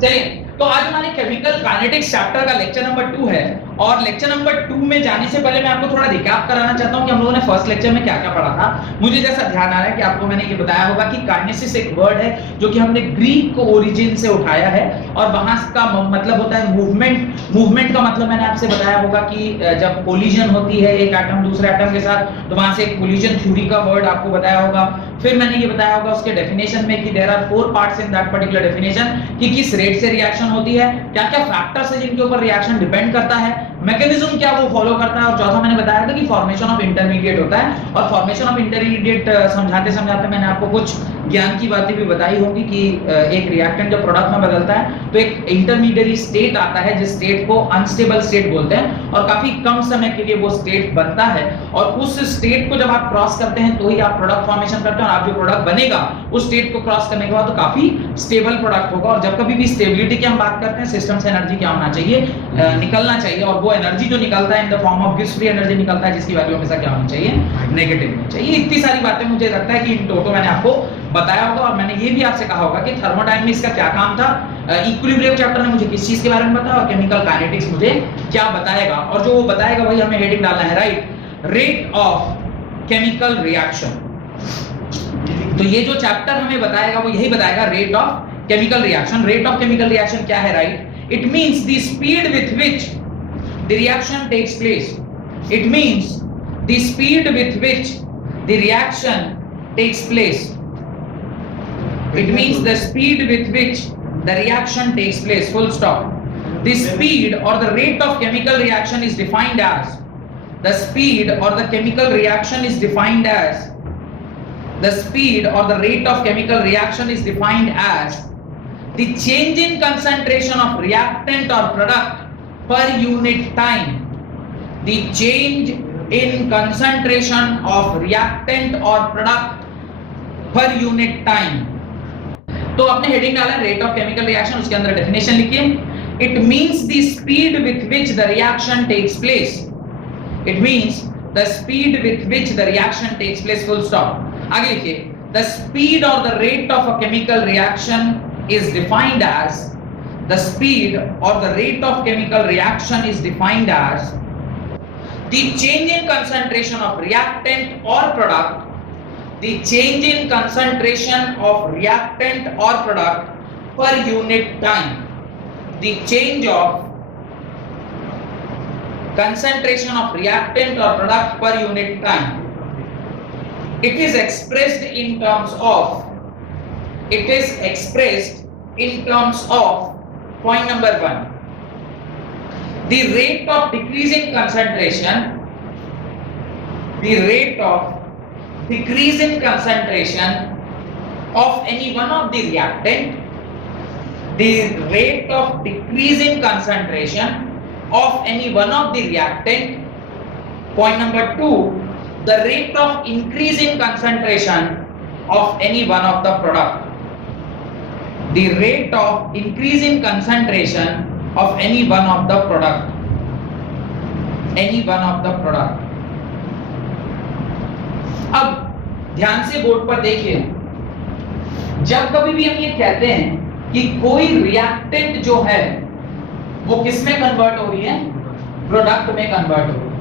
चलिए, तो आज हमारे केमिकल काइनेटिक्स चैप्टर का लेक्चर नंबर 2 है और लेक्चर नंबर 2 में जाने से पहले मैं आपको थोड़ा रिकैप कराना चाहता हूं कि हम लोगों ने फर्स्ट लेक्चर में क्या-क्या पढ़ा था। मुझे जैसा ध्यान आ रहा है कि आपको मैंने ये बताया होगा कि काइनेसिस एक वर्ड है जो कि हमने ग्रीक ओरिजिन से उठाया है और वहां का मतलब होता है मूवमेंट। मूवमेंट का मतलब मैंने आपसे बताया होगा कि जब कोलिजन होती है एक एटम दूसरे एटम के साथ, तो वहां से एक कोलिजन थ्योरी का वर्ड आपको बताया होगा। फिर मैंने ये बताया होगा उसके डेफिनेशन में कि there are 4 parts in that particular definition, कि किस रेट से रिएक्शन होती है, क्या-क्या फैक्टर्स है जिनके ऊपर रिएक्शन डिपेंड करता है, मैकेनिज्म क्या वो फॉलो करता है, और चौथा मैंने बताया था कि फॉर्मेशन ऑफ इंटरमीडिएट होता है। और फॉर्मेशन ऑफ इंटरमीडिएट समझाते समझाते मैंने आपको कुछ ज्ञान की बातें भी बताई होंगी कि एक रिएक्टेंट जब प्रोडक्ट में बदलता है तो एक इंटरमीडिएट स्टेट आता है जिस स्टेट को अनस्टेबल स्टेट बोलते हैं, और काफी कम समय के लिए वो स्टेट बनता है, और उस स्टेट को जब आप क्रॉस करते हैं तो ही आप प्रोडक्ट फॉर्मेशन करते हैं, और आप जो प्रोडक्ट बनेगा उस स्टेट को क्रॉस करने के बाद तो काफी स्टेबल प्रोडक्ट होगा। और जब कभी भी स्टेबिलिटी की हम बात करते हैं, सिस्टम से एनर्जी क्या होना चाहिए, निकलना चाहिए, और वो एनर्जी जो निकलता है in the form of gives free energy निकलता है जिसकी वैल्यू हमेशा क्या होनी चाहिए, नेगेटिव होनी चाहिए। इतनी सारी बातें मुझे लगता है कि इन टोटो मैंने आपको बताया होगा, और मैंने ये भी आपसे कहा होगा कि थर्मोडायनामिक्स का क्या काम था, इक्विलिब्रियम चैप्टर ने मुझे किस चीज के बारे में बताया और केमिकल काइनेटिक्स मुझे क्या बताएगा, और जो वो बताएगा वही हमें हेडिंग डालना है, right, rate of chemical reaction. तो ये जो चैप्टर हमें बताएगा वो यही बताएगा, rate of chemical reaction. Rate of chemical reaction क्या है, right, it means the speed with which the reaction takes place. It means the speed with which the reaction takes place. It means the speed with which the reaction takes place, full stop. The speed or the rate of chemical reaction is defined as, the speed or the chemical reaction is defined as, the speed or the rate of chemical reaction is defined as the change in concentration of reactant or product per unit time. The change in concentration of reactant or product per unit time. तो आपने heading डाला है rate of chemical reaction, उसके अंदर definition लिखिए, it means the speed with which the reaction takes place. It means the speed with which the reaction takes place, full stop. आगे लिखिए, the speed और the rate of a chemical reaction is defined as, the speed और the rate of chemical reaction is defined as the change in concentration of reactant or product, the change in concentration of reactant or product per unit time, the change of concentration of reactant or product per unit time. It is expressed in terms of, it is expressed in terms of, point number 1, the rate of decreasing concentration, the rate of decreasing concentration of any one of the reactant, the rate of decreasing concentration of any one of the reactant. Point number 2, the rate of increasing concentration of any one of the product, the rate of increasing concentration of any one of the product, any one of the product. अब ध्यान से board पर देखिए, जब कभी भी हम ये कहते हैं कि कोई रिएक्टेंट जो है वो किस में कन्वर्ट हो रही है, प्रोडक्ट में कन्वर्ट हो रही है,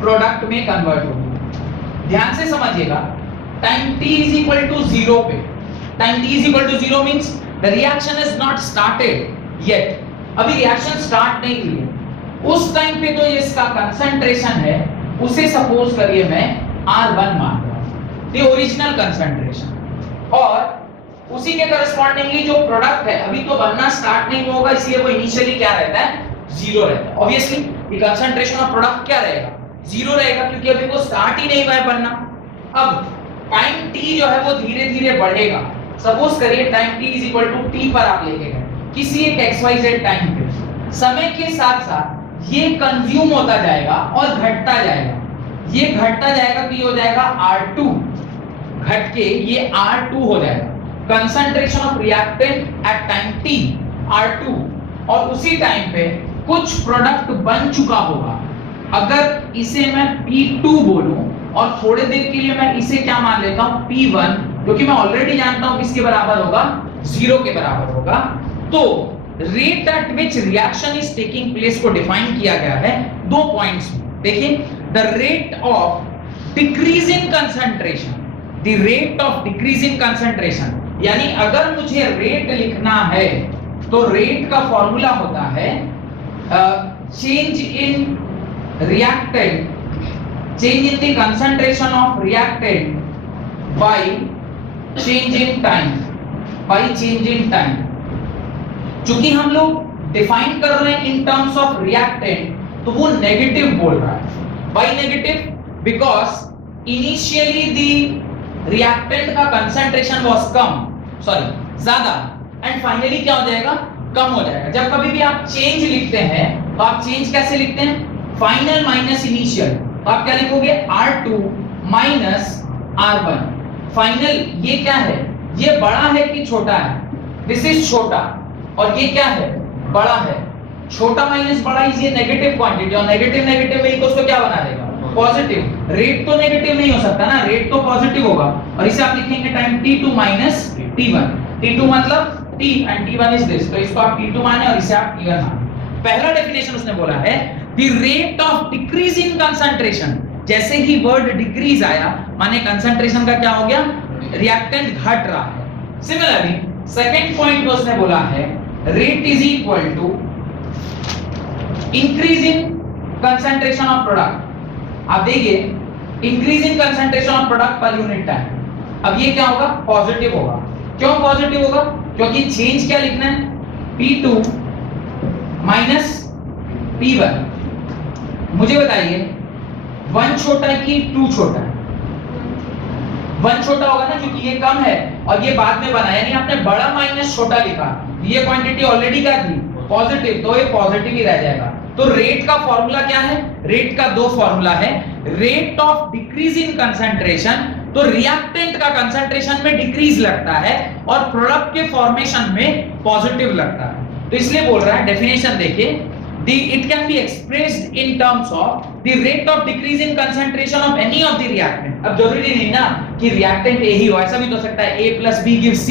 प्रोडक्ट में कन्वर्ट हो रही है। ध्यान से समझिएगा, time t is equal to 0 पे, time t is equal to 0 means the reaction is not started yet, अभी रिएक्शन स्टार्ट नहीं हुई है। उस टाइम पे तो ये इसका कंसंट्रेशन है, उसे सपोज करिए मैं R1 मान रहा हूं, द ओरिजिनल कंसंट्रेशन, और उसी के करस्पॉन्डिंगली जो प्रोडक्ट है अभी तो बनना स्टार्ट नहीं होगा, इसलिए वो इनिशियली क्या रहता है, 0 रहता है। Obviously the concentration of product क्या रहेगा, 0 रहेगा, क्योंकि अभी वो स्टार्ट ही नहीं हुआ है बनना। अब टाइम t जो है वो धीरे धीरे बढ़ेगा, सपोज करिए time t is equal to t पर आप लेके गए किसी एक xyz टाइम पे, समय के साथ साथ ये कंज्यूम होता जाएगा और घटता जाएगा, ये घटता जाएगा तो ये हो जाएगा R2, घट के ये R2 हो जाएगा, concentration of reactant at time t R2, और उसी टाइम पे कुछ प्रोडक्ट बन चुका होगा। अगर इसे मैं P2 बोलूं और थोड़े देर के लिए मैं इसे क्या मान लेता हूं, P1, जो कि मैं ऑलरेडी जानता हूं किसके बराबर होगा, 0 के बराबर होगा। तो rate at which reaction is taking place को डिफाइन किया गया है 2 पॉइंट्स में। देखिए, the rate of decrease in concentration, the rate of decrease in concentration, यानी अगर मुझे रेट लिखना है तो रेट का फॉर्मूला होता है change in reactant, change in the concentration of reactant by change in time, by change in time। चूंकि हम लोग डिफाइन कर रहे हैं इन टर्म्स ऑफ रिएक्टेंट, तो वो नेगेटिव बोल रहा है। By negative because initially the reactant का कंसंट्रेशन वाज कम, सॉरी ज्यादा, एंड फाइनली क्या हो जाएगा, कम हो जाएगा। जब कभी भी आप चेंज लिखते हैं तो आप चेंज कैसे लिखते हैं, फाइनल माइनस इनिशियल, तो आप क्या लिखोगे, R2 माइनस R1। फाइनल ये क्या है, ये बड़ा है कि छोटा है, दिस इज छोटा, और ये क्या है, बड़ा है। छोटा माइनस बड़ा इज ये नेगेटिव क्वांटिटी, और नेगेटिव नेगेटिव में उसको क्या बना देगा, पॉजिटिव। रेट तो नेगेटिव नहीं हो सकता ना, रेट तो पॉजिटिव होगा, और इसे आप लिखेंगे time T2 minus T1। T2 मतलब T and T1 is this, तो इसको आप T2 माने और इसे आप T1 माने। पहला डेफिनेशन उसने बोला है the rate of decrease in concentration, जैसे ही वर्ड डिक्रीज आया माने कंसंट्रेशन का क्या हो गया, रिएक्टेंट घट रहा है। सिमिलरली सेकंड पॉइंट में उसने बोला है rate is equal to increase in concentration of product. आप देखिए, increase in concentration of product per unit time, अब ये क्या होगा, पॉजिटिव होगा। क्यों पॉजिटिव होगा, क्योंकि चेंज क्या लिखना है, P2 माइनस P1। मुझे बताइए 1 छोटा है कि 2 छोटा है, 1 छोटा होगा ना, क्योंकि ये कम है और ये बाद में बना, यानी आपने बड़ा माइनस छोटा लिखा, ये क्वांटिटी ऑलरेडी क्या थी, पॉजिटिव, तो ये पॉजिटिव ही रह जाएगा। तो रेट का फॉर्मूला क्या है, रेट का 2 फॉर्मूला है, rate of decrease in concentration, तो रिएक्टेंट का कंसंट्रेशन में डिक्रीज लगता है और प्रोडक्ट के फॉर्मेशन में पॉजिटिव लगता है। तो इसलिए बोल रहा है, डेफिनेशन देखिए, it can be expressed in terms of the rate of decrease in concentration of any of the reactant। अब जरूरी नहीं ना कि रिएक्टेंट A ही हो, ऐसा भी तो हो सकता है A plus B gives C,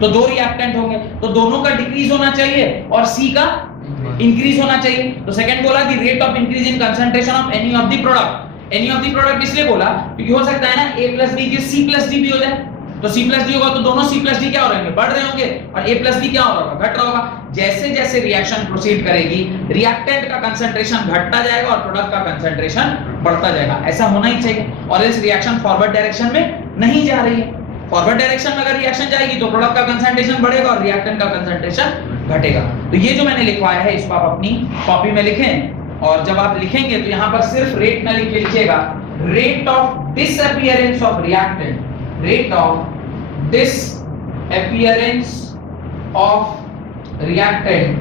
तो 2 रिएक्टेंट होंगे तो दोनों का डिक्रीज होना चाहिए और C का इंक्रीज होना चाहिए। तो सेकंड बोला the rate of increase in concentration of any of the product, any of the product इसलिए बोला क्योंकि हो सकता है ना A plus B gives C plus D भी हो जाए, तो C plus D होगा तो दोनों C plus D क्या हो रहेंगे, बढ़ रहे होंगे, और A plus D क्या हो रहा होगा, घट रहा होगा। जैसे जैसे रिएक्शन प्रोसीड करेगी, रिएक्टेंट का कंसंट्रेशन घटता जाएगा और प्रोडक्ट का कंसंट्रेशन बढ़ता जाएगा। ऐसा होना ही चाहिए, और इस रिएक्शन फॉरवर्ड डायरेक्शन में नहीं जा रही है। फॉरवर्ड डायरेक्शन में अगर रिएक्शन जाएगी तो प्रोडक्ट का कंसंट्रेशन बढ़ेगा और रिएक्टेंट का कंसंट्रेशन घटेगा। तो ये जो मैंने लिखवाया है इसको आप अपनी कॉपी में लिखें, और जब आप लिखेंगे तो यहाँ पर सिर्फ रेट न लिख के लिखिएगा rate of disappearance of reactant, rate of disappearance of reactant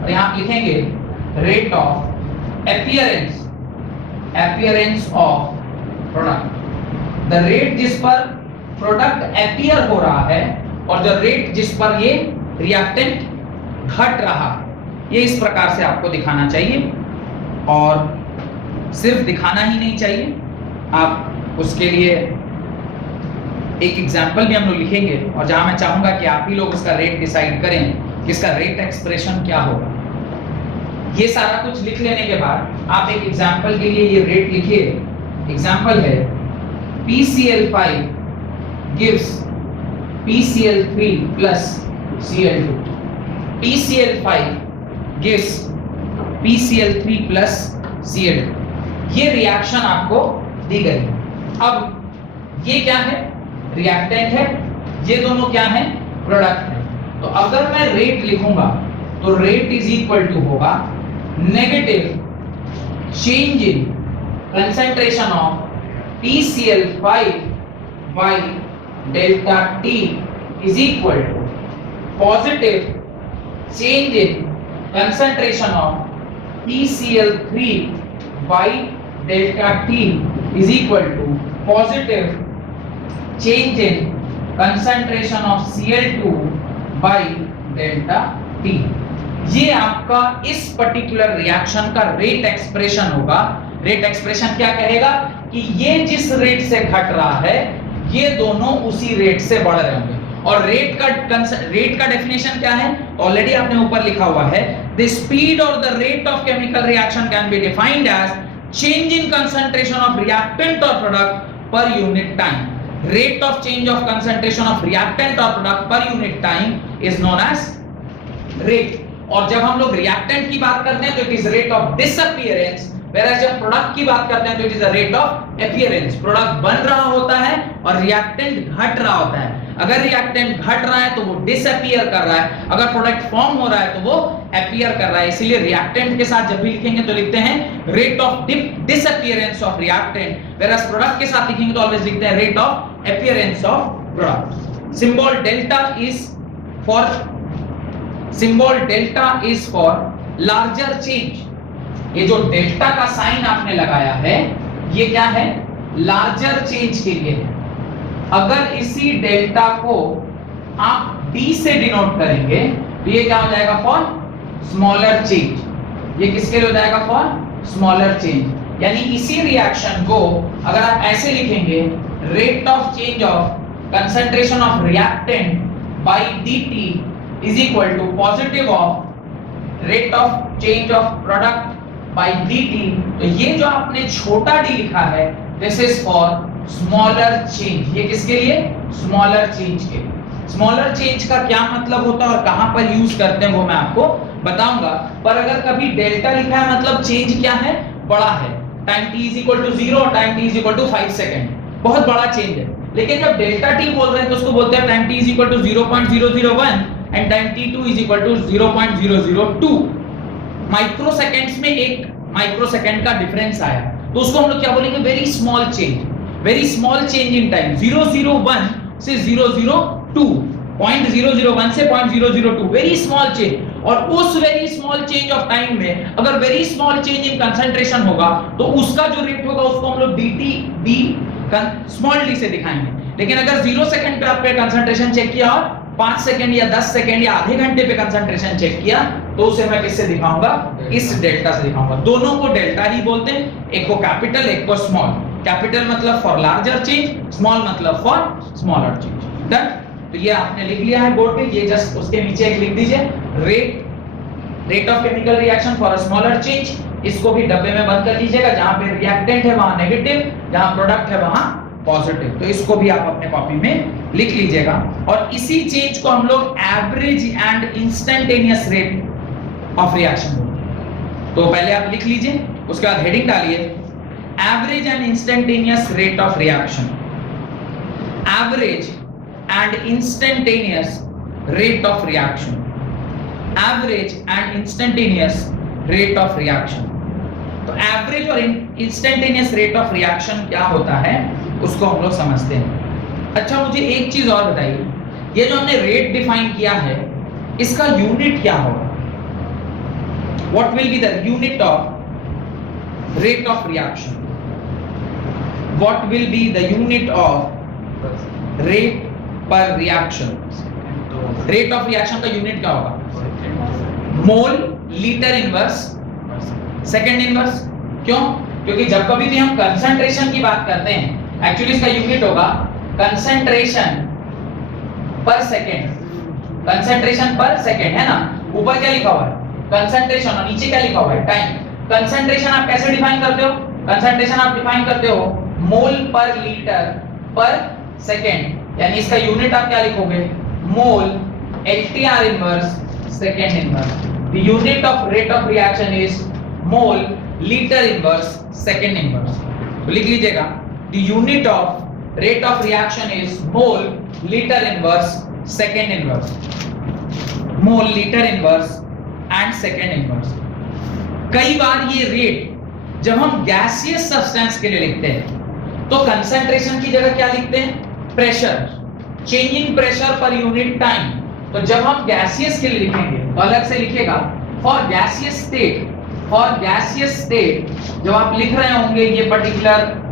और यहां आप लिखेंगे rate of appearance of product, the rate जिस पर प्रोडक्ट appear हो रहा है और जो रेट जिस पर ये रिएक्टेंट घट रहा है, ये इस प्रकार से आपको दिखाना चाहिए। और सिर्फ दिखाना ही नहीं चाहिए, आप उसके लिए एक एग्जाम्पल भी हम लोग लिखेंगे, और जहां मैं चाहूंगा कि आप ही लोग उसका रेट डिसाइड करें कि इसका रेट एक्सप्रेशन क्या होगा। ये सारा कुछ लिख लेने के बाद आप एक एग्जाम्पल के लिए ये रेट लिखिए। एग्जाम्पल है PCl5 gives PCl3 plus Cl2, PCl5 gives PCl3 plus Cl2। ये रिएक्शन आपको दी गई। अब ये क्या है, रिएक्टेंट है, ये दोनों क्या है, प्रोडक्ट है। तो अगर मैं रेट लिखूंगा तो रेट इज इक्वल टू होगा negative change in concentration of PCl5 by delta T is equal to positive change in concentration of PCl3 by delta T is equal to positive change in concentration of Cl2 by delta T। ये आपका इस particular reaction का rate expression होगा। Rate expression क्या कहेगा कि ये जिस रेट से घट रहा है ये दोनों उसी रेट से बढ़ रहे होंगे। और रेट का डेफिनेशन क्या है? ऑलरेडी आपने ऊपर लिखा हुआ है, द स्पीड और the rate of chemical reaction can be defined as change in concentration of reactant और product per unit time. Rate of change of concentration of reactant or product per unit time is known as rate। और जब हम लोग reactant की बात करते हैं तो it is rate of disappearance, whereas जब product की बात करते हैं तो it is a rate of appearance। product बन रहा होता है और reactant घट रहा होता है। अगर reactant घट रहा है तो वो disappear कर रहा है, अगर product form हो रहा है तो वो appear कर रहा है। इसीलिए reactant के साथ जब भी लिखेंगे तो लिखते हैं rate of disappearance of reactant, whereas product के साथ लिखेंगे तो always लिखते हैं rate of appearance of product। symbol delta is for larger change। ये जो डेल्टा का साइन आपने लगाया है ये क्या है? लार्जर चेंज के लिए है। अगर इसी डेल्टा को आप d से डिनोट करेंगे तो ये क्या हो जाएगा? For smaller change. ये किसके लिए हो जाएगा? For smaller change. यानी इसी रिएक्शन को अगर आप ऐसे लिखेंगे, rate of change of concentration of reactant by dt is equal to positive of rate of change of product by dt। तो ये जो आपने छोटा d लिखा है this is for smaller change. ये किसके लिए? स्मॉलर चेंज के लिए। स्मॉलर चेंज का क्या मतलब होता है और कहां पर यूज करते हैं वो मैं आपको बताऊंगा। पर अगर कभी डेल्टा लिखा है मतलब चेंज क्या है? बड़ा है। Time t is equal to 0 और time t is equal to 5 second, बहुत बड़ा चेंज है। लेकिन जब डेल्टा t बोल रहे हैं तो उसको बोलते हैं time t is equal to 0.001 and time t2 is equal to 0.002। Micro seconds में एक माइक्रो सेकंड का डिफरेंस आया तो उसको हम लोग क्या बोलेंगे? Very small change. Very small change in time 001 से 002, 0.001 से 0.002, वेरी स्मॉल चेंज। और उस very small change of time में अगर very small change in concentration होगा तो उसका जो रेट होगा उसको हम लोग dt स्मॉल d से दिखाएंगे। लेकिन अगर 0 सेकंड पे आपने कंसंट्रेशन चेक किया और 5 सेकंड या 10 सेकंड या आधे घंटे पे कंसंट्रेशन चेक किया तो उसे मैं किससे दिखाऊंगा? इस डेल्टा से दिखाऊंगा। दोनों को डेल्टा ही बोलते हैं, एक को कैपिटल एक को स्मॉल। कैपिटल मतलब फॉर लार्जर चेंज, स्मॉल मतलब फॉर स्मॉलर चेंज। डन? तो ये आपने लिख लिया है बोर्ड पे, ये जस्ट उसके नीचे एक लिख दीजिए, rate of chemical reaction for a smaller change. इसको भी डब्बे में बंद कर दीजिएगा, जहां पे रिएक्टेंट है वहां नेगेटिव, जहां प्रोडक्ट है वहां पॉजिटिव। तो इसको भी आप अपने कॉपी में लिख लीजिएगा। और इसी चेंज को हम लोग average and instantaneous rate of reaction बोलते हैं। तो पहले आप लिख लीजिए, उसके बाद हेडिंग डालिए average and instantaneous rate of reaction. Average and instantaneous rate of reaction. Average and instantaneous rate of reaction. तो एवरेज और इंस्टेंटेनियस रेट ऑफ रिएक्शन क्या होता है उसको हम लोग समझते हैं। अच्छा, मुझे एक चीज और बताइए, ये जो हमने रेट डिफाइन किया है इसका यूनिट क्या होगा? What will be the unit of rate of reaction? What will be the unit of rate पर रिएक्शन? रेट ऑफ रिएक्शन का यूनिट क्या होगा? मोल, लीटर इनवर्स, सेकंड इनवर्स। क्यों? क्योंकि जब कभी भी हम कंसंट्रेशन की बात करते हैं एक्चुअली इसका यूनिट होगा कंसंट्रेशन पर सेकंड। कंसंट्रेशन पर सेकंड है ना, ऊपर क्या लिखा हुआ है? कंसंट्रेशन, और नीचे क्या लिखा हुआ है? टाइम। कंसंट्रेशन आप कैसे डिफाइन करते हो? कंसंट्रेशन आप डिफाइन करते हो मोल पर लीटर पर सेकंड, यानी इसका यूनिट आप क्या लिखोगे? मोल LTR inverse second inverse. The unit of rate of reaction is mole litre inverse second inverse. तो लिख लीजिएगा the unit of rate of reaction is mole liter inverse second inverse, mole liter inverse and second inverse। कई बार ये rate जब हम gaseous substance के लिए लिखते हैं तो कंसंट्रेशन की जगह क्या लिखते हैं? प्रेशर, चेंज इन प्रेशर पर यूनिट टाइम। तो जब हम गैसियस के लिए लिखेंगे तो अलग से लिखेगा for gaseous state. For gaseous state जब आप लिख रहे होंगे ये पर्टिकुलर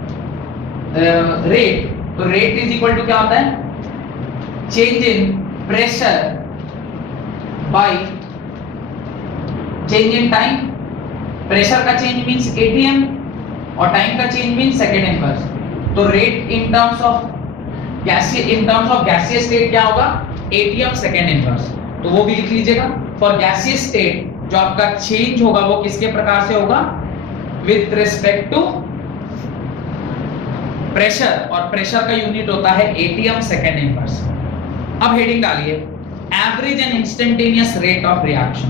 रेट, तो रेट इज इक्वल टू क्या होता है? Change in pressure by change in time. Pressure का चेंज मींस ATM, और टाइम का चेंज मीन सेकंड इनवर्स। तो rate in terms of gaseous state क्या होगा, एटीएम सेकंड इनवर्स। तो वो भी लिख लीजिएगा। फॉर गैसियस स्टेट जो आपका चेंज होगा वो किसके प्रकार से होगा, विद रिस्पेक्ट टू प्रेशर, और प्रेशर का यूनिट होता है एटीएम सेकंड इनवर्स। अब हेडिंग डालिए, average and instantaneous rate of reaction.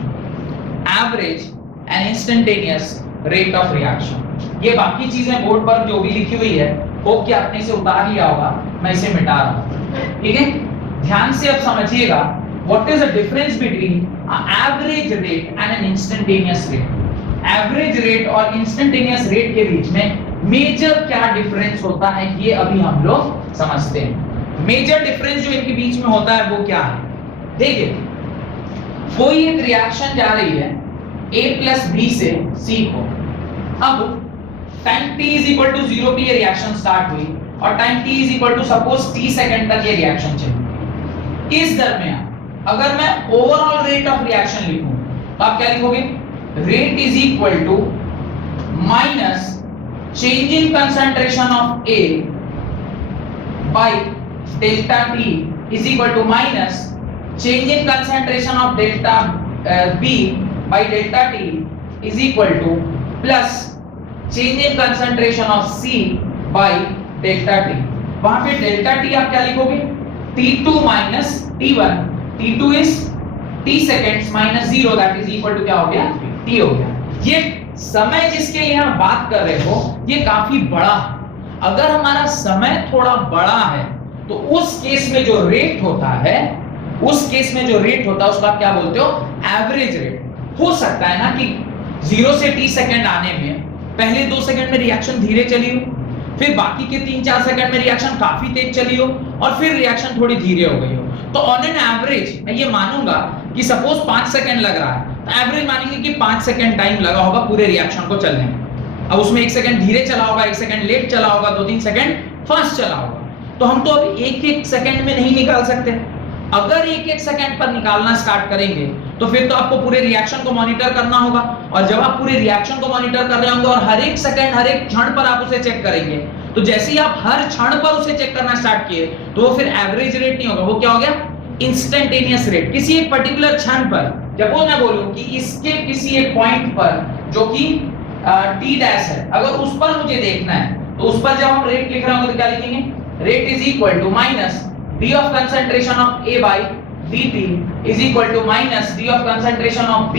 Average and instantaneous rate of reaction. ये बाकी चीजें बोर्ड पर जो भी लिखी हुई है होप कि आपने इसे उतार लिया होगा, मैं इसे मिटा रहा हूं, ठीक है। ध्यान से अब समझिएगा what is the difference between average rate and an instantaneous rate. Average rate और इंस्टेंटेनियस रेट के बीच में मेजर क्या डिफरेंस होता है ये अभी हम लोग समझते हैं। मेजर डिफरेंस जो इनके बीच में होता है वो क्या है, देखिए कोई एक रिएक्शन जा रही है A प्लस B से C को। अब time t is equal to 0 पे ये रिएक्शन स्टार्ट हुई और time t is equal to suppose t second तक ये रिएक्शन चली। इस दरमियान अगर मैं ओवरऑल रेट ऑफ रिएक्शन लिखूं तो आप क्या लिखोगे, rate is equal to minus change in concentration of A by delta t is equal to minus change in concentration of delta B by delta t is equal to plus change in concentration of C by delta t। वहां पे delta t आप क्या लिखोगे, t2 minus t1, t2 is t seconds minus 0 that is equal to क्या हो गया, t हो गया। ये समय जिसके लिए हम बात कर रहे हो ये काफी बड़ा है। अगर हमारा समय थोड़ा बड़ा है तो उस केस में जो रेट होता है, उस केस में जो रेट होता है उसको आप क्या बोलते हो, एवरेज रेट। हो सकता है ना कि 0 से t सेकंड आने में पहले 2 सेकंड में रिएक्शन धीरे चली हो, फिर बाकी के 3-4 सेकंड में रिएक्शन काफी तेज चली हो और फिर रिएक्शन थोड़ी धीरे हो गई हो। तो ऑन एन एवरेज मैं ये मानूंगा कि सपोज 5 सेकंड लग रहा है तो एवरेज मानेंगे कि 5 सेकंड टाइम लगा होगा पूरे रिएक्शन को चलने में। अब उसमें 1 सेकंड धीरे चला होगा, 1 सेकंड लेट चला होगा, 2-3 सेकंड फास्ट चला होगा। तो हम तो अब 1-1 सेकंड में नहीं निकाल सकते। अगर 1-1 सेकंड पर निकालना स्टार्ट करेंगे तो फिर तो आपको पूरे रिएक्शन को मॉनिटर करना होगा, और जब आप पूरे रिएक्शन को मॉनिटर कर रहे होंगे और हर एक सेकंड हर एक क्षण पर आप उसे चेक करेंगे, तो जैसे ही आप हर क्षण पर उसे चेक करना स्टार्ट किए तो वो फिर एवरेज रेट नहीं होगा, वो क्या हो गया, इंस्टेंटेनियस रेट। किसी एक पर्टिकुलर क्षण पर, जब वो मैं बोलूं कि इसके किसी एक पॉइंट पर जो कि t डैश है, अगर उस पर मुझे देखना है तो उस पर जब हम रेट लिख रहे होंगे तो क्या लिखेंगे, rate is equal to minus d of concentration of A by dt is equal to minus d of concentration of B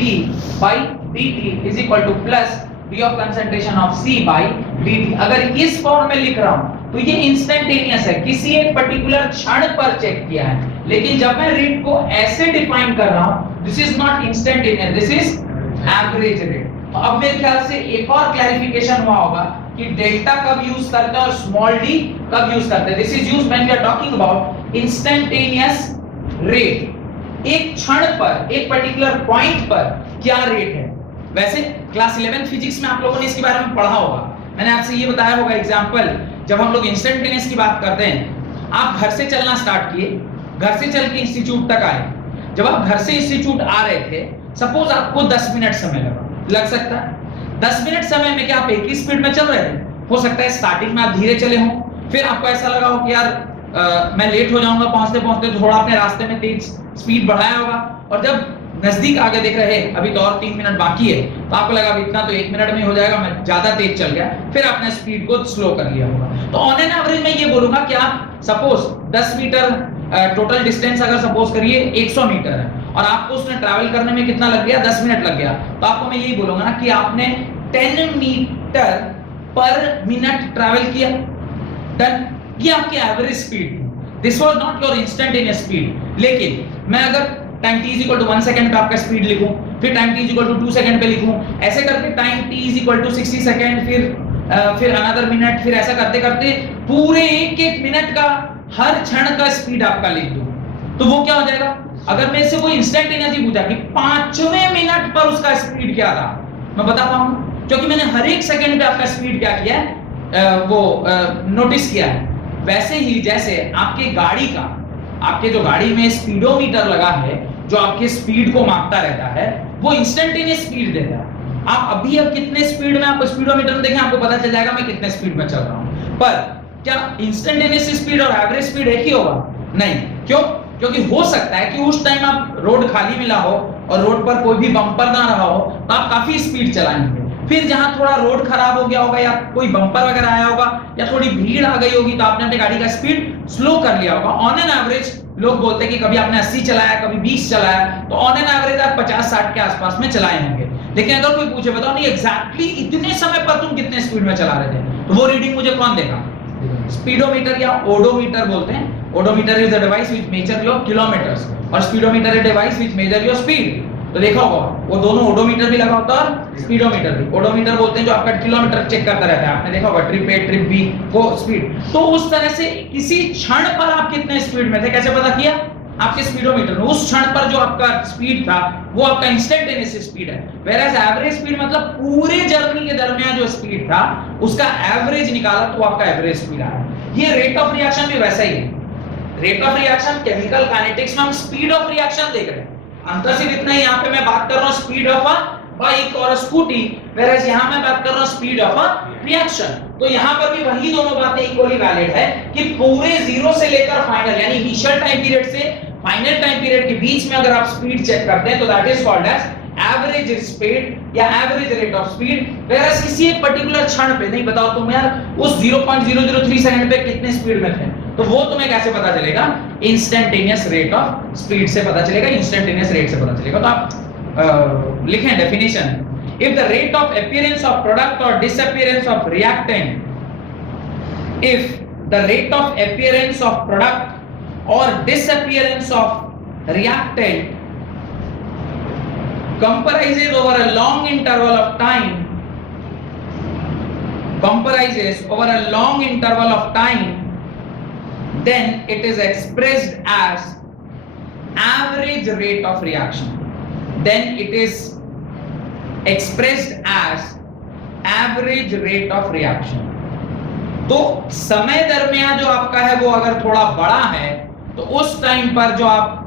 by dt is equal to plus d of concentration of C by dt। अगर इस form में लिख रहा हूं तो ये instantaneous है, किसी एक पर्टिकुलर क्षण पर चेक किया है। लेकिन जब मैं रेट को ऐसे डिफाइन कर रहा हूं, this is not instantaneous, this is average rate. अब मेरे ख्याल से एक और क्लैरिफिकेशन हुआ होगा कि डेल्टा कब यूज करते हैं और स्मॉल d कब यूज करते हैं। This is used when we are talking about instantaneous rate. एक क्षण पर, एक पर्टिकुलर पॉइंट पर क्या रेट है। वैसे क्लास 11 फिजिक्स में आप लोगों ने इसके बारे में पढ़ा होगा, मैंने आपसे ये बताया होगा एग्जांपल, जब हम लोग इंस्टेंटेनियस की बात करते हैं, आप घर से चलना स्टार्ट किए, घर से चल के इंस्टीट्यूट तक आए। जब आप घर से इंस्टीट्यूट आ रहे थे, सपोज आपको 10 मिनट समय लग सकता है। 10 मिनट समय में क्या आप एक ही स्पीड में चल रहे थे? हो सकता है स्टार्टिंग में आप धीरे चले हों, फिर आपको ऐसा लगा हो कि यार मैं लेट हो जाऊंगा पहुंचते पहुंचते, थोड़ा अपने रास्ते में तेज स्पीड बढ़ाया होगा, और जब नजदीक आगे देख रहे हैं अभी तो और 3 मिनट बाकी है, तो आपको लगा इतना तो 1 मिनट में हो जाएगा, मैं ज्यादा तेज चल गया, फिर आपने स्पीड को स्लो कर लिया होगा। तो ऑन एन एवरेज मैं ये बोलूंगा कि आप सपोज 10 मीटर टोटल डिस्टेंस अगर सपोज करिए 100 मीटर है और आपको उसमें ट्रैवल करने में कितना लग गया, 10 मिनट लग गया, तो आपको मैं यही बोलूंगा ना कि आपने 10 मीटर पर मिनट ट्रैवल किया। डन, ये आपकी average speed. This was not your instantaneous speed. लेकिन मैं अगर time t is equal to 1 second पे आपका स्पीड लिखूं, फिर time t is equal to 2 second पे लिखूं, ऐसे करके time t is equal to 60 second, फिर अनदर मिनट, फिर ऐसा करते करते पूरे एक मिनट का हर क्षण का स्पीड आपका लिख दूं, तो वो क्या हो जाएगा। अगर मैं इससे कोई इंस्टेंटेनियस पूछा कि 5वें मिनट पर उसका स्पीड क्या था, मैं बता पाऊंगा, क्योंकि मैंने हर एक सेकंड पे आपका स्पीड क्या किया है, वो नोटिस किया है। वैसे ही जैसे आपके गाड़ी का, आपके जो गाड़ी में स्पीडोमीटर लगा है जो आपके स्पीड को मापता रहता है, वो इंस्टेंटेनियस स्पीड देता है। आप अभी अब कितने स्पीड में, आप स्पीडोमीटर में देखें, आपको पता चल जाएगा मैं कितने स्पीड में चल रहा हूं। पर क्या इंस्टेंटेनियस स्पीड और एवरेज स्पीड एक ही होगा? नहीं। क्यों? क्योंकि हो सकता है कि उस टाइम आप रोड खाली मिला हो और रोड पर कोई भी बम्पर ना रहा हो, तो आप काफी स्पीड चलाएंगे। फिर जहां थोड़ा रोड खराब हो गया होगा या कोई बम्पर वगैरह आया होगा या थोड़ी भीड़ आ गई होगी, तो आपने अपनी गाड़ी का स्पीड स्लो कर लिया होगा। ऑन एन एवरेज लोग बोलते हैं कि कभी आपने 80 चलाया, कभी 20 चलाया, तो ऑन एन एवरेज आप 50-60 के आसपास में चलाए होंगे। लेकिन अगर कोई पूछे बताओ नहीं एग्जैक्टली इतने समय पर तुम कितने स्पीड में चला रहे थे, तो वो रीडिंग मुझे कौन देगा? स्पीडोमीटर या ओडोमीटर बोलते हैं। Odometer is the device which measure your kilometers और speedometer is device which measure your speed. तो देखा होगा वो दोनों, ओडोमीटर भी लगा होता है और स्पीडोमीटर भी। ओडोमीटर बोलते हैं जो आपका किलोमीटर चेक करता रहता है, आपने देखा होगा ट्रिप ए ट्रिप बी वो स्पीड। तो उस तरह से किसी क्षण पर आप कितने स्पीड में थे कैसे पता किया? आपके स्पीडोमीटर में उस क्षण पर जो आपका स्पीड था वो आपका इंस्टेंटेनियस स्पीड है। वेयरएज एवरेज स्पीड मतलब पूरे जर्नी के दरमियान जो स्पीड था उसका एवरेज निकाला तो आपका एवरेज स्पीड आया। ये रेट ऑफ रिएक्शन भी वैसा ही है। Rate of reaction chemical kinetics में हम स्पीड ऑफ रिएक्शन देख रहे हैं। अंतर सिर्फ इतना ही, यहाँ पे मैं बात कर रहा हूँ स्पीड ऑफ अ बाइक और स्कूटी, वेयरएज यहाँ मैं बात कर रहा हूँ स्पीड ऑफ अ रिएक्शन। तो यहाँ पर भी वही दोनों बातें इक्वली वैलिड है कि पूरे जीरो से लेकर फाइनल यानी इनिशियल टाइम पीरियड से फाइनल टाइम पीरियड के बीच में अगर आप स्पीड चेक करते हैं तो that is called as average speed या average rate of speed. Whereas किसी एक पर्टिकुलर क्षण पे नहीं, बताओ तुम यार उस 0.003 सेकंड पे कितने स्पीड में थे, तो वो तुम्हें कैसे पता चलेगा? इंस्टेंटेनियस रेट ऑफ स्पीड से पता चलेगा, इंस्टेंटेनियस रेट से पता चलेगा। तो आप लिखें definition, if the rate of appearance of product or disappearance of reactant, if the rate of appearance of product or disappearance of reactant comprises over a long interval of time, then it is expressed as average rate of reaction. Then it is expressed as average rate of reaction. तो समय दरमियान जो आपका है वो अगर थोड़ा बड़ा है तो उस टाइम पर जो आप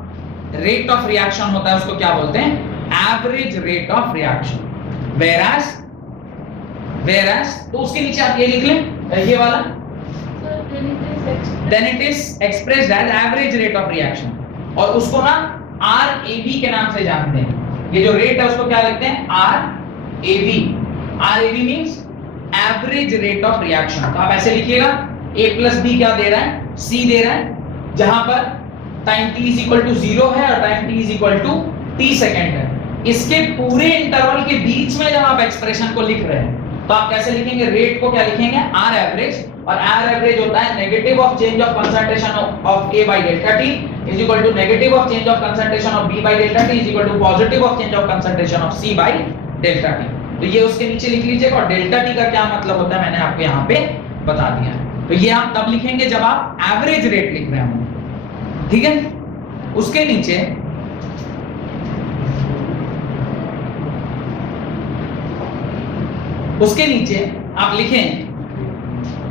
रेट ऑफ रिएक्शन होता है उसको क्या बोलते हैं? Average rate of reaction. Whereas तो उसके नीचे आप ये लिख लें, ये वाला then it is expressed as average rate of reaction, और उसको ना RAV के नाम से जानते हैं। ये जो रेट है उसको क्या लिखते हैं? RAV means average rate of reaction। तो आप ऐसे लिखिएगा A plus B क्या दे रहा है? C दे रहा है, जहां पर time t is equal to 0 है और time t is equal to t second है। इसके पूरे इंटरवल के बीच में जब आप एक्सप्रेशन को लिख रहे हैं तो आप कैसे लिखेंगे? रेट को क्या लिखेंगे? R average, और R average होता है negative of change of concentration of A by delta T is equal to negative of change of concentration of B by delta T is equal to positive of change of concentration of C by delta T। तो ये उसके नीचे लिख लीजिएगा, और delta T का क्या मतलब होता है मैंने आपको यहाँ पे बता दिया है। तो ये आप तब लिखेंगे जब आप एवरेज रेट लिख रहे हो, ठीक है? उसके नीचे आप लिखें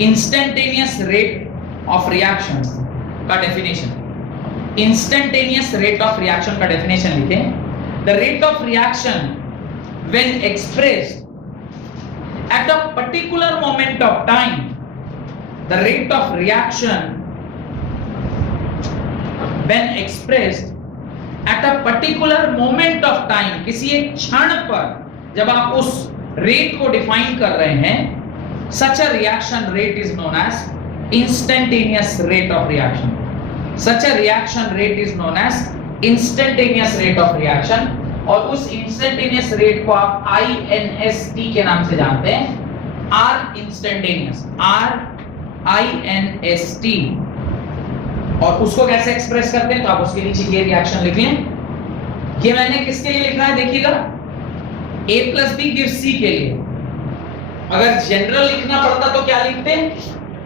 इंस्टेंटेनियस रेट ऑफ रिएक्शन का definition. Instantaneous rate of reaction का डेफिनेशन लिखें, the rate of reaction when expressed at a particular moment of time, the rate of reaction when expressed at a particular moment of time, किसी एक क्षण पर जब आप उस रेट को डिफाइन कर रहे हैं, such a reaction rate is known as instantaneous rate of reaction. Such a reaction rate is known as instantaneous rate of reaction, और उस इंस्टेंटेनियस रेट को आप INST के नाम से जानते हैं, R इंस्टेंटेनियस, RINST। और उसको कैसे एक्सप्रेस करते हैं? तो आप उसके नीचे ये रिएक्शन लिख लें। ये मैंने किसके लिए लिखना है देखिएगा, A plus B gives C के लिए। अगर जनरल लिखना पड़ता तो क्या लिखते हैं?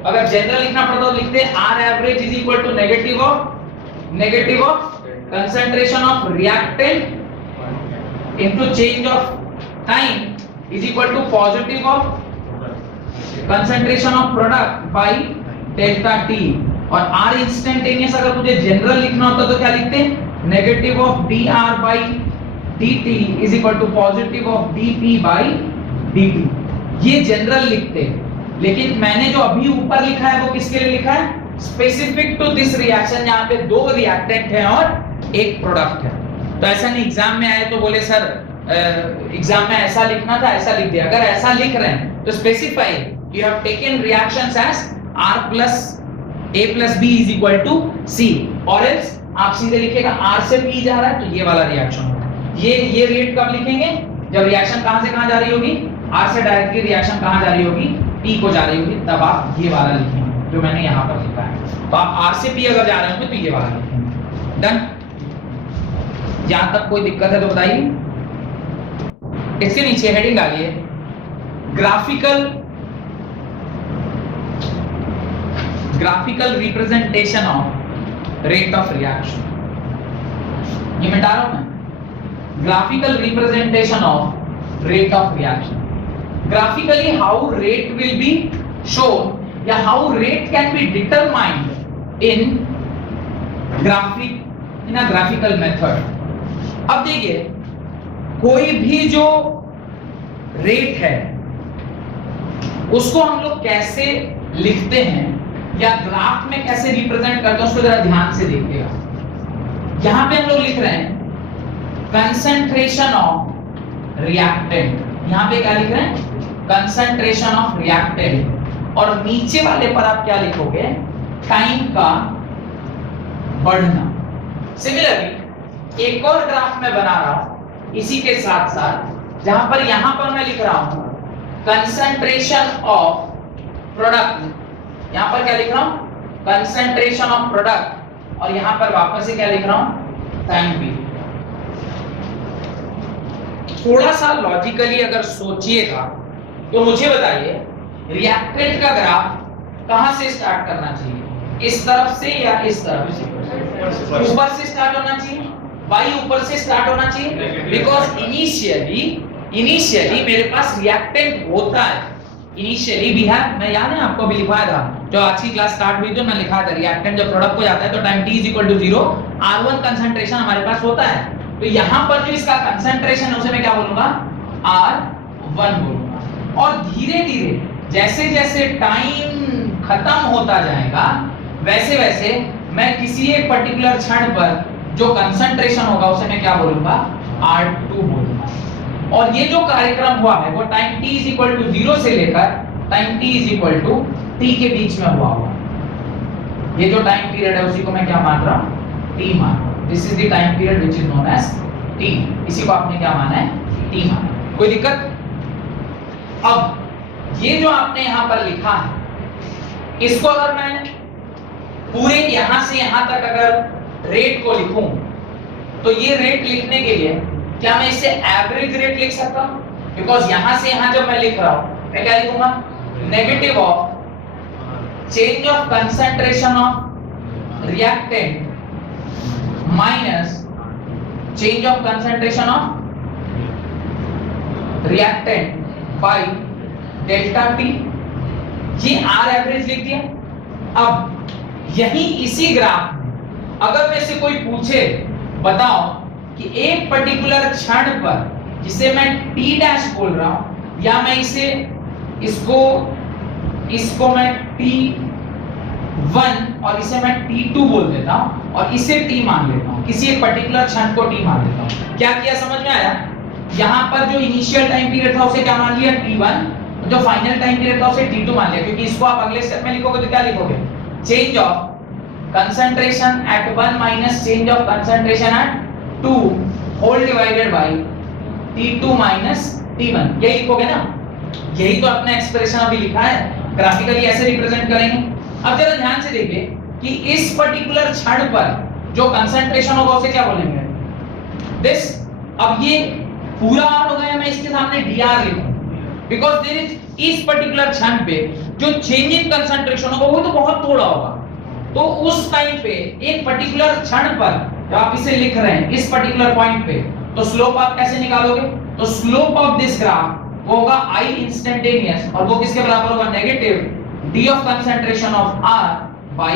अगर जनरल लिखना पड़ता तो लिखते हैं R average is equal to negative of concentration of reactant into change of time is equal to positive of concentration of product by delta T। और R instantaneous अगर मुझे जनरल लिखना होता तो क्या लिखते हैं? Negative of dr by dt is equal to positive of dp by dt। ये जनरल लिखते हैं, लेकिन मैंने जो अभी ऊपर लिखा है वो किसके लिए लिखा है? स्पेसिफिक टू दिस रिएक्शन, जहां पे दो रिएक्टेंट है और एक प्रोडक्ट है। तो ऐसा नहीं एग्जाम में आए तो बोले सर एग्जाम में ऐसा लिखना था, ऐसा लिख दिया। अगर ऐसा लिख रहे हैं तो specify you have taken reactions as R plus A plus B is equal to C, और एल्स आप सीधे लिखेगा R से P जा रहा है तो ये वाला रिएक्शन होगा। ये रेट कब लिखेंगे? जब रिएक्शन कहां से कहां जा रही होगी? R से डायरेक्टली रिएक्शन कहां जा रही होगी? P को जा रही होगी, तब आप ये वाला लिखेंगे जो मैंने यहां पर लिखा है। तो आप R से P अगर जा रहे होंगे तो ये वाला लिखेंगे। डन? यहां तक कोई दिक्कत है तो बताइए। इसके नीचे हेडिंग डालिए graphical representation of rate of reaction. ये मिटा रहा हूं मैं। Graphical representation of rate of reaction. Graphically how rate will be shown या how rate can be determined in a graphical method. अब देखिए, कोई भी जो रेट है उसको हम लोग कैसे लिखते हैं या ग्राफ में कैसे रिप्रेजेंट करते हैं उसको जरा ध्यान से देखिएगा। यहां पे हम लोग लिख रहे हैं कंसंट्रेशन ऑफ रिएक्टेंट। यहां पे क्या लिख रहे हैं? Concentration of reactant. और नीचे वाले पर आप क्या लिखोगे? टाइम का बढ़ना। सिमिलरली एक और ग्राफ में बना रहा हूं इसी के साथ साथ, जहां पर यहां पर मैं लिख रहा हूं कंसंट्रेशन ऑफ प्रोडक्ट। यहां पर क्या लिख रहा हूं? Concentration of product. और यहां पर वापस से क्या लिख रहा हूं? Time period. थोड़ा सा लॉजिकली अगर सोचिएगा तो मुझे बताइए, रिएक्टेंट का ग्राफ कहां से स्टार्ट करना चाहिए? इस तरफ से या इस तरफ से? ऊपर से स्टार्ट होना चाहिए। वाई ऊपर से स्टार्ट होना चाहिए, बिकॉज इनिशियली मेरे पास रिएक्टेंट होता है। इनिशियली भी है, मैं याद है आपको भी लिखवाया था जो आज की क्लास स्टार्ट हुई तो मैं लिखा था रिएक्टेंट जब प्रोडक्ट को जाता है तो टाइम t = 0 R1 कंसंट्रेशन हमारे पास होता है। तो यहां पर जो इसका कंसंट्रेशन है उसे मैं क्या बोलूंगा? R1 बोलूंगा। और धीरे धीरे जैसे जैसे टाइम खत्म होता जाएगा वैसे वैसे मैं किसी एक पर्टिकुलर क्षण पर जो कंसंट्रेशन होगा उसे मैं क्या बोलूंगा? R2 बोलूंगा। और ये जो कार्यक्रम हुआ है वो टाइम t = 0 से लेकर टाइम t = t के बीच में हुआ होगा। ये जो टाइम पीरियड है उसी को मैं क्या मान रहा हूं? t मान रहा हूं। This is the time period which is known as t। इसी को आपने क्या माना है? t माना। कोई दिक्कत? अब ये जो आपने यहां पर लिखा है इसको अगर मैं पूरे यहां से यहां तक अगर रेट को लिखूं तो ये रेट लिखने के लिए क्या मैं इसे एवरेज रेट लिख सकता हूं? बिकॉज यहां से यहां जब मैं लिख रहा हूं मैं क्या लिखूंगा? Negative of change of concentration of reactant minus change of concentration of reactant by delta T. ये आर एवरेज लिख दिया। अब यही इसी ग्राफ में अगर मेरे से कोई पूछे बताओ कि एक पर्टिकुलर क्षण पर जिसे मैं t डैश बोल रहा हूं या मैं इसको मैं t1 और इसे मैं t2 बोल देता हूं और इसे t मान लेता हूं, किसी एक पर्टिकुलर क्षण को t मान लेता हूं। क्या किया समझ में आया? यहां पर जो इनिशियल टाइम पीरियड था उसे क्या मान लिया? t1। जो फाइनल टाइम पीरियड था उसे t2 मान लिया, क्योंकि इसको आप अगले स्टेप में लिखोगे तो क्या लिखोगे? Change of concentration at 1 minus change of concentration at 2 whole divided by T2 minus T1। यही लिखोगे ना? यही तो अपना एक्सप्रेशन अभी लिखा है। ग्राफिकली ऐसे रिप्रेजेंट करेंगे। अब जरा ध्यान से देखिए कि इस पर्टिकुलर क्षण पर जो कंसंट्रेशन होगा उसे क्या बोलेंगे? दिस। अब ये पूरा R हो गया, मैं इसके सामने dr लिखूं बिकॉज़ देयर इज इस पर्टिकुलर क्षण पे जो चेंज इन कंसंट्रेशन होगा वो तो बहुत थोड़ा होगा। तो उस टाइम पे एक पर्टिकुलर क्षण पर जब आप इसे लिख रहे हैं इस पर्टिकुलर पॉइंट पे तो स्लोप आप कैसे निकालोगे? तो स्लोप ऑफ दिस ग्राफ वो होगा I इंस्टेंटेनियस और वो किसके बराबर होगा? Negative d of concentration of R by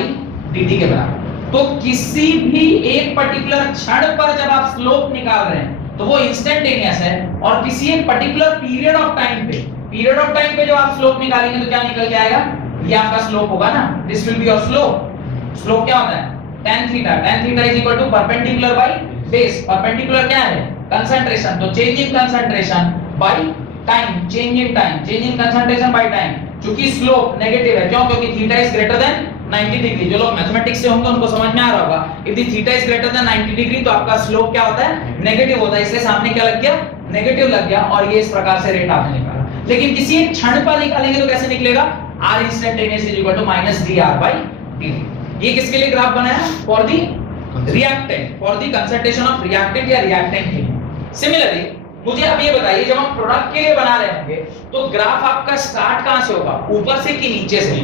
dt के बराबर। तो किसी भी एक पर्टिकुलर क्षण पर जब आप स्लोप निकाल रहे हैं तो वो इंस्टेंटेनियस है, और किसी एक पर्टिकुलर पीरियड ऑफ टाइम पे जब आप स्लोप निकालेंगे तो क्या निकल के आएगा, ये आपका स्लोप होगा ना, this will be your slope. Slope क्या होता है, tan theta is equal to perpendicular by base. Perpendicular क्या है, कंसंट्रेशन, तो change in concentration by time, change in concentration by time. क्योंकि स्लोप नेगेटिव है, क्यों, क्योंकि theta is greater than 90 degree. जो लोग मैथमेटिक्स से होंगे उनको समझ में आ रहा होगा, if the theta is greater than 90 degree तो आपका स्लोप क्या होता है, नेगेटिव होता है। इसलिए सामने क्या लग गया, नेगेटिव लग गया, और ये इस प्रकार से रेट आपने निकाला। लेकिन किसी एक क्षण पर निकालेंगे तो कैसे निकलेगा, r instantaneous is equal to -dr/dt। ये किसके लिए ग्राफ बनाया, for the reactant, for the concentration of reactant या रिएक्टेंट के लिए। सिमिलरली मुझे अब ये बताइए, जब हम प्रोडक्ट के लिए बना रहे होंगे तो ग्राफ आपका स्टार्ट कहां से होगा, ऊपर से कि नीचे से?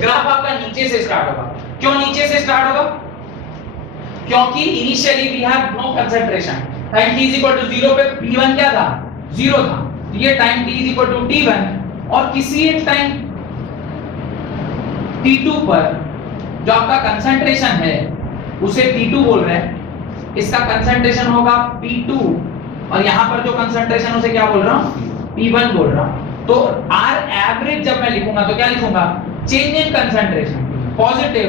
ग्राफ आपका नीचे से स्टार्ट होगा। क्यों नीचे से स्टार्ट होगा, क्योंकि initially we have no concentration. Time t is equal to 0 पे p1 क्या था, 0 था। ये time t is equal to t1, और किसी एक टाइम t2 पर जो आपका कंसंट्रेशन है उसे p2 बोल रहे हैं, इसका कंसंट्रेशन होगा p2, और यहां पर जो कंसंट्रेशन उसे क्या बोल रहा हूं, p1 बोल रहा हूं। तो r एवरेज जब मैं लिखूंगा तो क्या लिखूंगा, change in concentration, positive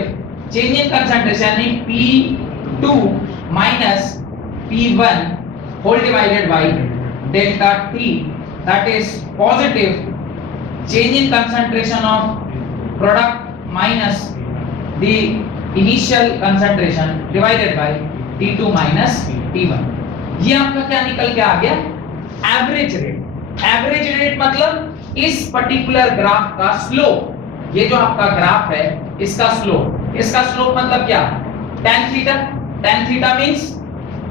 change in concentration यानी p2 minus p1 whole divided by delta t, that is positive change in concentration of product minus the initial concentration divided by t2 minus t1। ये आपका क्या निकल के आ गया, average rate. Average rate मतलब इस particular graph का slope. ये जो आपका ग्राफ है इसका स्लोप मतलब क्या, tan theta means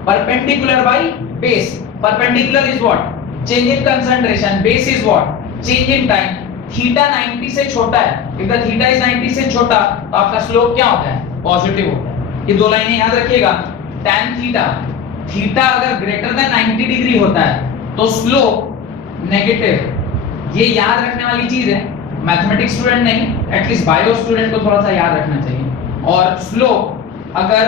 perpendicular by base. Perpendicular is what, change in concentration, base is what, change in time. Theta 90 से छोटा है, इफ द थीटा इज 90 से छोटा तो आपका स्लोप क्या होता है, पॉजिटिव होता है। ये दो लाइनें याद रखिएगा, tan थीटा अगर ग्रेटर देन 90 डिग्री होता है तो स्लोप नेगेटिव। ये याद रखने वाली चीज है, मैथमेटिक्स स्टूडेंट नहीं, एटलीस्ट बायो स्टूडेंट को थोड़ा सा याद रखना चाहिए। और स्लोप अगर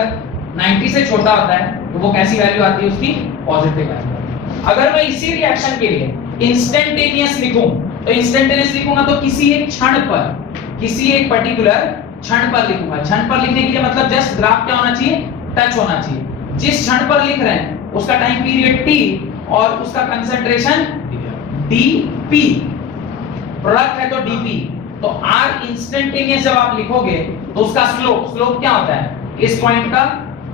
90 से छोटा होता है तो वो कैसी वैल्यू आती है उसकी, पॉजिटिव वैल्यू। अगर मैं इसी रिएक्शन के लिए इंस्टेंटेनियस लिखूं तो इंस्टेंटेनियस लिखूंगा तो किसी एक क्षण पर, किसी एक पर्टिकुलर क्षण पर लिखूंगा। क्षण पर लिखने के लिए मतलब जस्ट ग्राफ क्या होना चाहिए, टच होना चाहिए। जिस क्षण पर लिख रहे हैं उसका टाइम पीरियड t और उसका कंसंट्रेशन dp, प्रोडक्ट है तो dp। तो r इंस्टेंटेनियस जब आप लिखोगे तो उसका स्लोप क्या होता है, इस पॉइंट का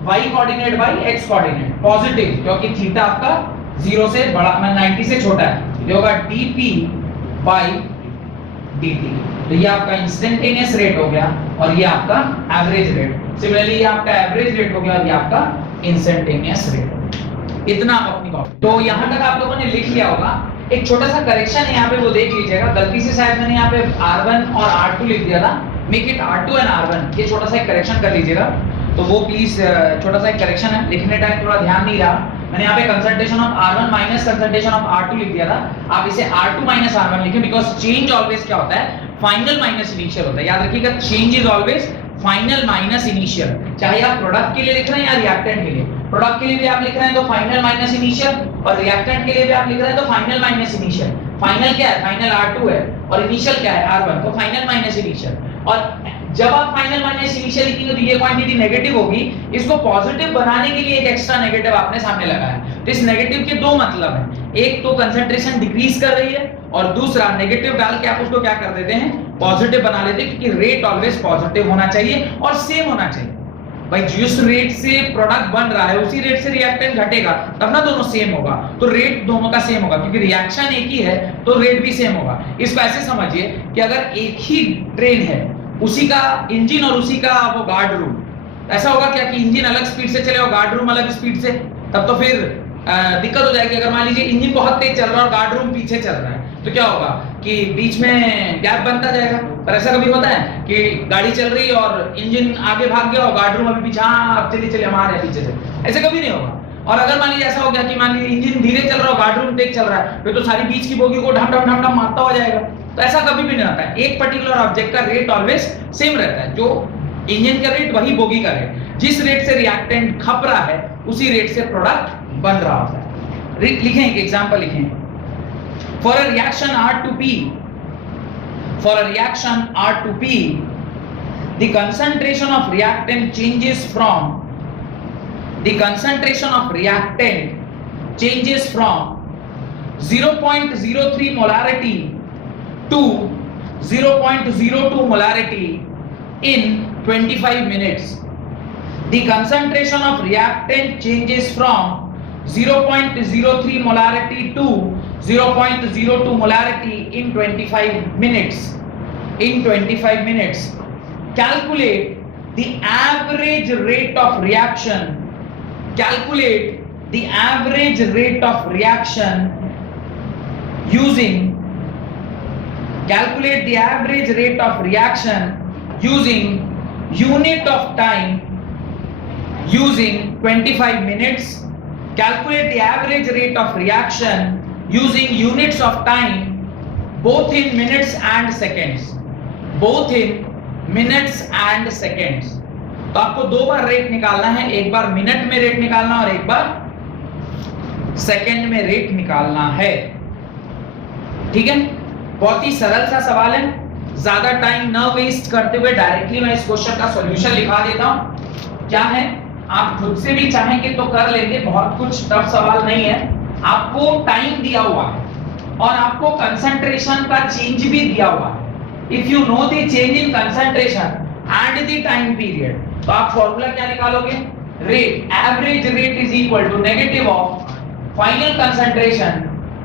y coordinate by x coordinate, positive, क्योंकि थीटा आपका 0 से बड़ा, 90 से छोटा है, ये होगा dp बाय dt। तो ये आपका इंस्टेंटेनियस रेट हो गया और ये आपका एवरेज रेट। सिमिलरली ये आपका एवरेज रेट हो गया और ये आपका इंस्टेंटेनियस रेट। इतना आप अपनी कॉपी, तो यहां तक आप लोगों ने लिख लिया होगा। एक छोटा सा करेक्शन है यहाँ पे, वो देख लीजिएगा। गलती से शायद मैंने यहाँ पे R1 और R2 लिख दिया था, make it R2 and R1। ये छोटा सा एक करेक्शन कर लीजिएगा। तो वो प्लीज छोटा सा एक करेक्शन है, लिखने टाइम थोड़ा ध्यान नहीं रहा। मैंने यहाँ पे concentration of R1 minus concentration of R2 लिख दिया था, आप इसे R2 माइनस R1 लिखें, बिकॉज चेंज ऑलवेज क्या होता है, फाइनल माइनस इनिशियल होता है। याद रखिएगा, change is always final minus initial. चाहे आप प्रोडक्ट के लिए लिख रहे हैं या रिएक्टेंट के लिए, प्रोडक्ट के लिए भी आप लिख रहे हैं तो फाइनल माइनस इनिशियल, और रिएक्टेंट के लिए भी आप लिख रहे हैं तो फाइनल माइनस इनिशियल। फाइनल क्या है, फाइनल R2 है, और इनिशियल क्या है, R1, तो फाइनल माइनस इनिशियल। और जब आप फाइनल माइनस इनिशियल लिखेंगे तो ये क्वांटिटी नेगेटिव होगी, इसको पॉजिटिव बनाने के लिए एक एक्स्ट्रा नेगेटिव आपने सामने लगाया। तो इस नेगेटिव के दो मतलब हैं, एक तो कंसंट्रेशन डिक्रीज कर रही है, और दूसरा नेगेटिव डाल के आप उसको क्या कर देते हैं, पॉजिटिव बना लेते हैं, क्योंकि रेट ऑलवेज पॉजिटिव होना चाहिए और सेम होना चाहिए। भाई जिस रेट से प्रोडक्ट बन रहा है उसी रेट से रिएक्टेंट घटेगा, तब ना दोनों सेम होगा। तो रेट दोनों का सेम होगा, क्योंकि रिएक्शन एक ही है तो रेट भी सेम होगा। इसको ऐसे समझिए कि अगर एक ही ट्रेन है, उसी का इंजन और उसी का वो गार्ड रूम, ऐसा होगा क्या कि इंजन अलग स्पीड से चले और गार्ड रूम अलग स्पीड से, तब तो फिर दिक्कत हो जाएगी। अगर मान लीजिए इंजन बहुत तेज चल रहा है और गार्ड रूम पीछे चल रहा है, तो क्या होगा कि बीच में गैप बनता जाएगा। पर ऐसा कभी होता है कि गाड़ी चल रही है और इंजन आगे भाग गया और गार्ड रूम अभी पीछे, अब चलिए हम आ रहे हैं पीछे से, ऐसे कभी नहीं होगा। और अगर मान लीजिए ऐसा हो गया कि मान लीजिए इंजन धीरे चल रहा है और गार्ड रूम तेज चल रहा है, फिर तो सारी बीच की बोगी को ढम ढम ढम ढम मारता हो जाएगा। तो ऐसा कभी भी नहीं होता है, एक पर्टिकुलर ऑब्जेक्ट का रेट ऑलवेज सेम रहता है, जो इंजन का रेट वही बोगी का रेट। जिस रेट से रिएक्टेंट खप रहा है उसी रेट से प्रोडक्ट बन रहा होता है। लिखें, एक एग्जांपल लिखें। For a reaction R2P, for a reaction R2P, the concentration of reactant changes from 0.03 molarity to 0.02 molarity in 25 minutes. The concentration of reactant changes from 0.03 molarity to 0.02 molarity in 25 minutes. In 25 minutes, calculate the average rate of reaction. Calculate the average rate of reaction using. Calculate the average rate of reaction using unit of time using 25 minutes. Calculate the average rate of reaction using units of time both in minutes and seconds. Both in minutes and seconds. तो आपको दो बार rate निकालना है, एक बार minute में rate निकालना और एक बार सेकंड में रेट निकालना है। ठीक है, बहुत ही सरल सा सवाल है, ज्यादा टाइम न वेस्ट करते हुए डायरेक्टली मैं इस क्वेश्चन का सॉल्यूशन लिखा देता हूं। क्या है, आप खुद से भी चाहेंगे तो कर लेंगे, बहुत कुछ टफ सवाल नहीं है। आपको टाइम दिया हुआ है और आपको कंसंट्रेशन का चेंज भी दिया हुआ है। If you know the change in concentration and the time period, तो आप फॉर्मूला क्या निकालोगे, rate, average rate is equal to negative of final concentration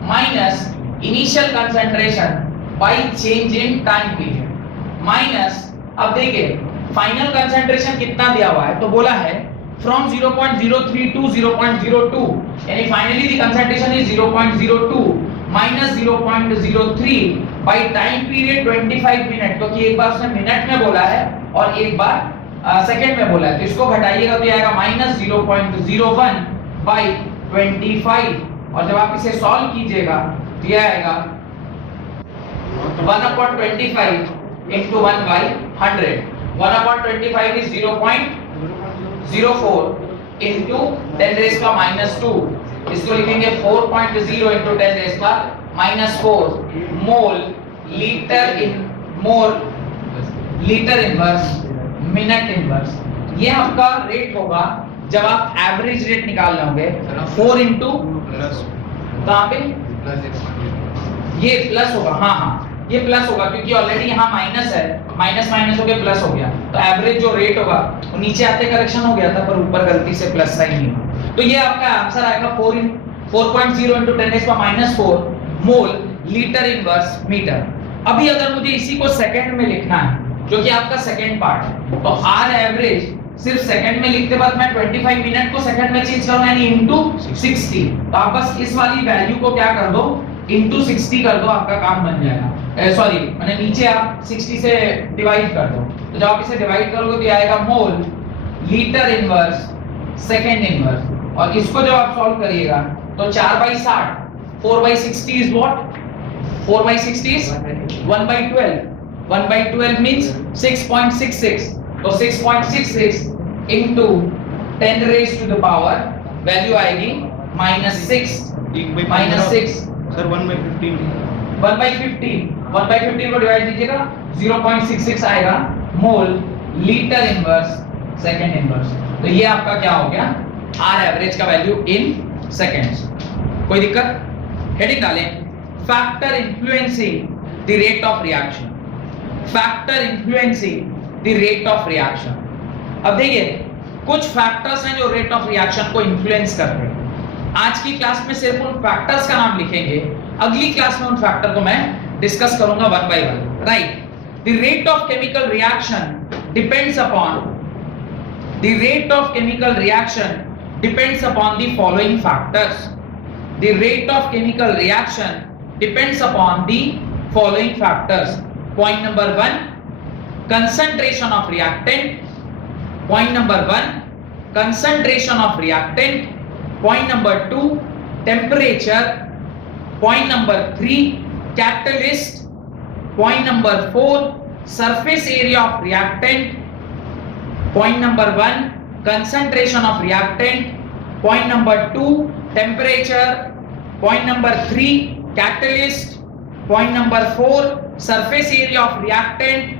minus initial concentration by change in time period minus, अब देखिए final concentration कितना दिया हुआ है, तो बोला है from 0.03 to 0.02, यानी finally the concentration is 0.02 minus 0.03 by time period 25 minute, क्योंकि एक बार उसने मिनट में बोला है और एक बार सेकंड में बोला है, तो इसको घटाइएगा तो ये आएगा माइनस 0.01 by 25, और जब आप इसे सॉल्व कीजिएगा तो ये आएगा 1/25 into 1 by 100. 1/25 is 0.04 into 10 raised का -2, इसको लिखेंगे 4.0 into 10 raised का -4 mole litre inverse minute inverse. ये आपका रेट होगा जब आप एवरेज रेट निकाल लोगे 4 into कहां पे, ये प्लस होगा, हाँ ये प्लस होगा क्योंकि ऑलरेडी यहाँ माइनस है, माइनस माइनस हो गया प्लस हो गया, तो एवरेज जो रेट होगा वो नीचे आते करेक्शन हो गया था पर ऊपर गलती से प्लस साइन नहीं हुआ, तो ये आपका आंसर आएगा 4.0 into 10 raised का -4 मोल लीटर इनवर्स मीटर। अभी अगर मुझे इसी को सेकंड में लिखना है जो कि आपका सेकंड पार्ट है, तो आर एवरेज सिर्फ सेकंड में लिखते बाद मैं 25 मिनट को सेकंड में चेंज करूंगा यानी इनटू 60, तो आप बस इस वाली वैल्यू को क्या कर दो, इनटू 60 कर दो, आपका काम बन जाएगा। सॉरी मैंने नीचे आप 60 से डिवाइड कर दो, तो जब आप इसे डिवाइड करोगे तो ये आएगा mole litre inverse second inverse, और इसको जब आप सॉल्व करिएगा तो 4/60 4/60 इज व्हाट, 4/60 इज 1/12, 1/12 मींस 6.66, तो 6.66 into 10 raised to the power value आएगी -6 सर 1/15 1/15 को डिवाइड कीजिएगा 0.66 आएगा mole litre inverse second inverse, तो ये आपका क्या हो गया आर एवरेज का वैल्यू इन सेकंड्स। कोई दिक्कत, हेडिंग डालें factor influencing the rate of reaction, factor influencing the rate of reaction. अब देखिए कुछ फैक्टर्स हैं जो रेट ऑफ रिएक्शन को इन्फ्लुएंस करते हैं। आज की क्लास में सिर्फ उन फैक्टर्स का नाम लिखेंगे, अगली क्लास में उन फैक्टर को मैं डिस्कस करूंगा one by one. Right, the rate of chemical reaction depends upon the rate of chemical reaction depends upon the following factors. The rate of chemical reaction depends upon the following factors. Point number 1, concentration of reactant. Point number 1, concentration of reactant. Point number 2, temperature. Point number 3, catalyst. Point number 4, surface area of reactant. Point number 1, concentration of reactant. Point number 2, temperature. Point number 3 catalyst, point number 4 surface area of reactant,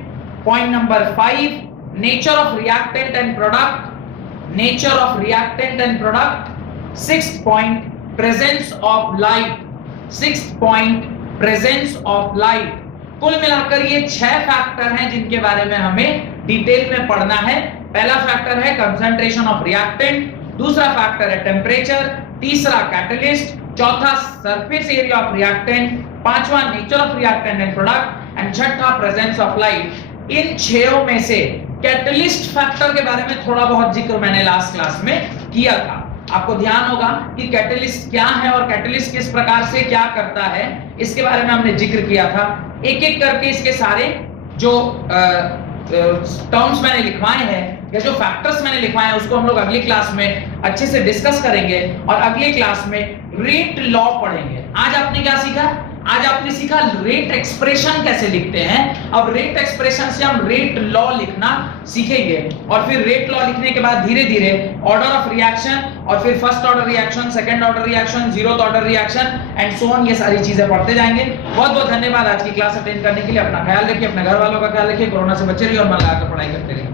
point number 5 nature of reactant and product, nature of reactant and product, 6th point presence of light, 6th point presence of light. कुल मिलाकर ये 6 factor हैं जिनके बारे में हमें detail में पढ़ना है। पहला फैक्टर है कंसंट्रेशन ऑफ रिएक्टेंट, दूसरा फैक्टर है टेम्परेचर, तीसरा कैटलिस्ट, चौथा सरफेस एरिया ऑफ रिएक्टेंट, पांचवा nature of reactant and product and छठा प्रेजेंस ऑफ लाइट। इन 6 में से कैटलिस्ट फैक्टर के बारे में थोड़ा बहुत जिक्र मैंने लास्ट क्लास में किया था। आपको ध्यान होगा कि कैटलिस्ट क्या है और कैटलिस्ट किस प्रकार से क्या करता है, इसके बारे में हमने जिक्र किया था। एक एक करके इसके सारे जो टर्म्स मैंने लिखवाए हैं या जो फैक्टर्स मैंने लिखवाए हैं उसको हम लोग अगली क्लास में अच्छे से डिस्कस करेंगे और अगली क्लास में रेट लॉ पढ़ेंगे। आज आपने क्या सीखा? आज आपने सीखा रेट एक्सप्रेशन कैसे लिखते हैं। अब रेट एक्सप्रेशन से हम रेट लॉ लिखना सीखेंगे और फिर रेट लॉ लिखने के बाद धीरे धीरे ऑर्डर ऑफ रिएक्शन और फिर first order reaction, second order reaction, 0th order reaction and so on, ये सारी चीजें पढ़ते जाएंगे। बहुत बहुत धन्यवाद आज की क्लास अटेंड करने के लिए। अपना ख्याल रखिए, अपने घर वालों का ख्याल रखिए, कोरोना से बचे रहिए और मन लगाकर पढ़ाई करते रहिए।